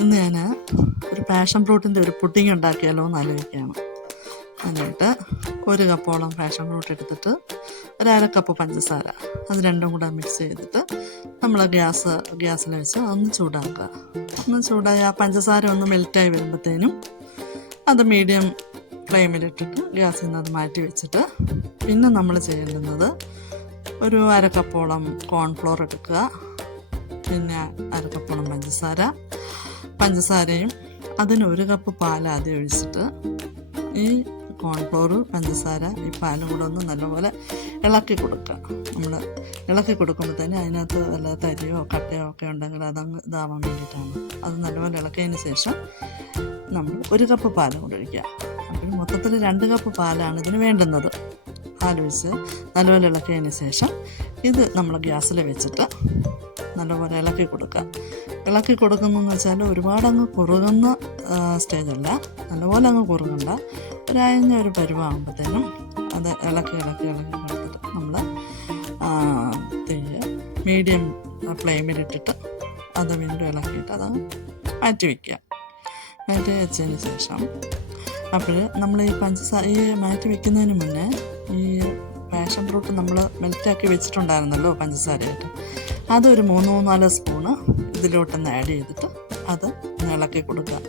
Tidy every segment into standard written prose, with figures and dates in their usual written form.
ഇന്ന് ഞാൻ ഒരു പാഷൻ ഫ്രൂട്ടിൻ്റെ ഒരു പുഡിങ് ഉണ്ടാക്കിയാലോ എന്ന് ആലോചിക്കുകയാണ്. എന്നിട്ട് 1 കപ്പോളം പാഷൻ ഫ്രൂട്ട് എടുത്തിട്ട് 1/2 കപ്പ് പഞ്ചസാര, അത് രണ്ടും കൂടെ മിക്സ് ചെയ്തിട്ട് നമ്മൾ ഗ്യാസിൽ വെച്ച് ഒന്ന് ചൂടാക്കുക. ഒന്ന് ചൂടായി ആ പഞ്ചസാര ഒന്ന് മെൽറ്റായി വരുമ്പോഴത്തേനും അത് മീഡിയം ഫ്ലെയിമിലിട്ടിട്ട് ഗ്യാസിൽ നിന്ന് അത് മാറ്റി വെച്ചിട്ട് പിന്നെ നമ്മൾ ചെയ്യേണ്ടുന്നത് ഒരു 1/2 കപ്പോളം കോൺഫ്ലോർ എടുക്കുക, പിന്നെ 1/2 കപ്പോളം പഞ്ചസാരയും അതിന് 1 കപ്പ് പാൽ ആദ്യം ഒഴിച്ചിട്ട് ഈ കോൺഫ്ലോർ, പഞ്ചസാര, ഈ പാലും കൂടെ ഒന്ന് നല്ലപോലെ ഇളക്കി കൊടുക്കുക. നമ്മൾ ഇളക്കി കൊടുക്കുമ്പോഴത്തേന് അതിനകത്ത് വല്ല തരിയോ കട്ടയോ ഒക്കെ ഉണ്ടെങ്കിൽ അതങ്ങ് ഇതാവാൻ വേണ്ടിയിട്ടാണ്. അത് നല്ലപോലെ ഇളക്കിയതിന് ശേഷം നമ്മൾ 1 കപ്പ് പാലും കൂടെ ഒഴിക്കുക. അപ്പോൾ മൊത്തത്തിൽ 2 കപ്പ് പാലാണ് ഇതിന് വേണ്ടുന്നത്. പാലൊഴിച്ച് നല്ലപോലെ ഇളക്കിയതിന് ശേഷം ഇത് നമ്മൾ ഗ്യാസിൽ വെച്ചിട്ട് നല്ലപോലെ ഇളക്കി കൊടുക്കുക. ഇളക്കി കൊടുക്കുന്നതെന്ന് വെച്ചാൽ ഒരുപാടങ്ങ് കുറുകുന്ന സ്റ്റേജല്ല, നല്ലപോലെ അങ്ങ് കുറുകണ്ട, ഒരു പരുവാകുമ്പോഴത്തേനും അത് ഇളക്കി കൊടുത്തിട്ട് നമ്മൾ മീഡിയം ഫ്ലെയിമിലിട്ടിട്ട് അത് വീണ്ടും ഇളക്കിയിട്ട് അത് മാറ്റി വയ്ക്കുക. മാറ്റി വെച്ചതിന് ശേഷം അപ്പോൾ നമ്മൾ ഈ മാറ്റി വയ്ക്കുന്നതിന് മുന്നേ ഈ പാഷൻ ഫ്രൂട്ട് നമ്മൾ മെൽറ്റാക്കി വെച്ചിട്ടുണ്ടായിരുന്നല്ലോ പഞ്ചസാരയായിട്ട്, അതൊരു 3-4 സ്പൂണ് ഇതിലോട്ടൊന്ന് ആഡ് ചെയ്തിട്ട് അത് ഇളക്കി കൊടുക്കുക.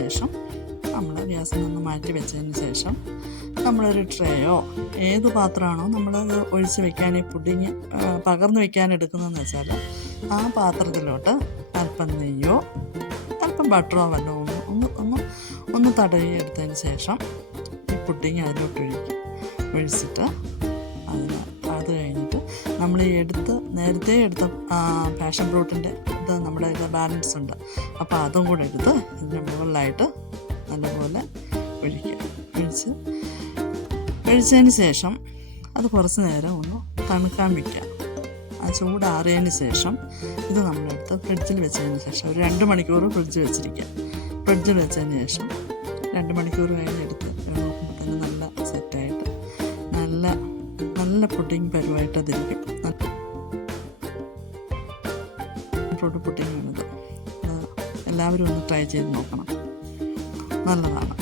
ശേഷം നമ്മൾ ഗ്യാസിൽ നിന്ന് മാറ്റി വെച്ചതിന് ശേഷം നമ്മളൊരു ട്രേയോ ഏത് പാത്രമാണോ നമ്മളത് ഒഴിച്ച് വെക്കാൻ, ഈ പുഡിങ് പകർന്ന് വെക്കാൻ എടുക്കുന്നതെന്ന് വെച്ചാൽ ആ പാത്രത്തിലോട്ട് അല്പം നെയ്യോ അല്പം ബട്ടറോ വല്ലതും ഒന്ന് തടവി എടുത്തതിന് ശേഷം ഈ പുഡിങ് അതിലോട്ട് ഒഴിച്ചിട്ട് അത് കഴിഞ്ഞിട്ട് നമ്മൾ നേരത്തെ എടുത്ത പാഷൻ ഫ്രൂട്ടിൻ്റെ ഇത് നമ്മുടെ ഇത് ബാലൻസ് ഉണ്ട്, അപ്പോൾ അതും കൂടെ എടുത്ത് ഇതിൻ്റെ മുകളിലായിട്ട് നല്ലപോലെ ഒഴിച്ചതിന് ശേഷം അത് കുറച്ച് നേരം ഒന്ന് തണുക്കാൻ വയ്ക്കുക. ആ ചൂടാറിയതിന് ശേഷം ഇത് നമ്മളെടുത്ത് ഫ്രിഡ്ജിൽ വെച്ചതിന് ശേഷം ഒരു 2 മണിക്കൂർ ഫ്രിഡ്ജിൽ വെച്ചിരിക്കുക. ഫ്രിഡ്ജിൽ വെച്ചതിന് ശേഷം 2 മണിക്കൂർ കഴിഞ്ഞ് എടുത്ത് നോക്കുമ്പോൾ തന്നെ നല്ല സെറ്റായിട്ട് നല്ല പുഡിങ് പരുവായിട്ട് അതിരിക്കും. ഫ്രൂട്ട് പുഡിങ്ങാണിത്. എല്ലാവരും ഒന്ന് ട്രൈ ചെയ്ത് നോക്കണം, നല്ലതാണ്.